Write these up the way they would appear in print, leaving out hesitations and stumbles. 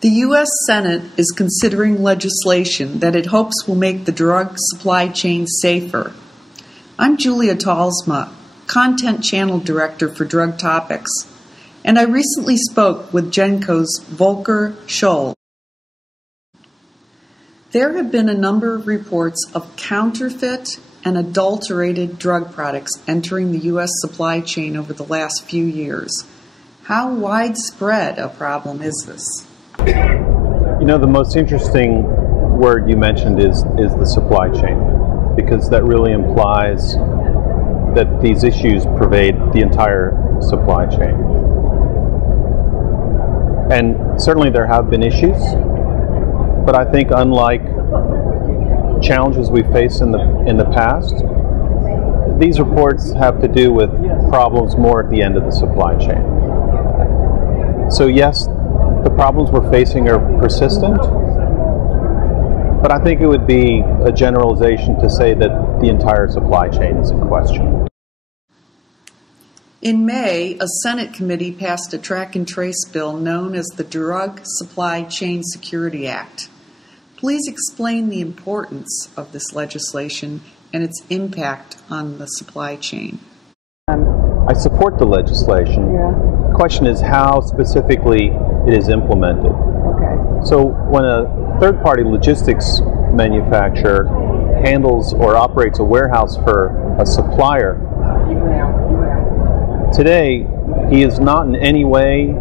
The U.S. Senate is considering legislation that it hopes will make the drug supply chain safer. I'm Julia Talsma, Content Channel Director for Drug Topics, and I recently spoke with Genco's Volker Schulz. There have been a number of reports of counterfeit and adulterated drug products entering the U.S. supply chain over the last few years. How widespread a problem is this? You know, the most interesting word you mentioned is the supply chain, because that really implies that these issues pervade the entire supply chain. And certainly there have been issues, but I think unlike challenges we faced in the past, these reports have to do with problems more at the end of the supply chain. So yes, the problems we're facing are persistent, but I think it would be a generalization to say that the entire supply chain is in question. In May, a Senate committee passed a track and trace bill known as the Drug Supply Chain Security Act. Please explain the importance of this legislation and its impact on the supply chain. I support the legislation. The question is how specifically it is implemented. So when a third-party logistics manufacturer handles or operates a warehouse for a supplier, today he is not in any way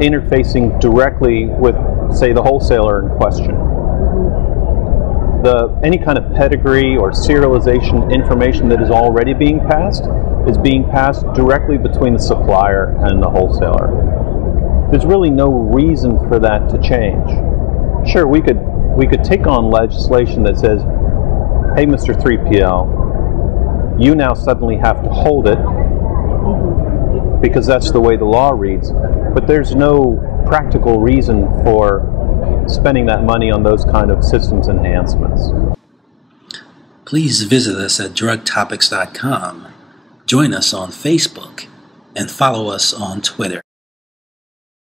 interfacing directly with, say, the wholesaler in question. Any kind of pedigree or serialization information that is already being passed is being passed directly between the supplier and the wholesaler. There's really no reason for that to change. Sure, we could take on legislation that says, hey, Mr. 3PL, you now suddenly have to hold it because that's the way the law reads, but there's no practical reason for spending that money on those kind of systems enhancements. Please visit us at drugtopics.com, join us on Facebook, and follow us on Twitter.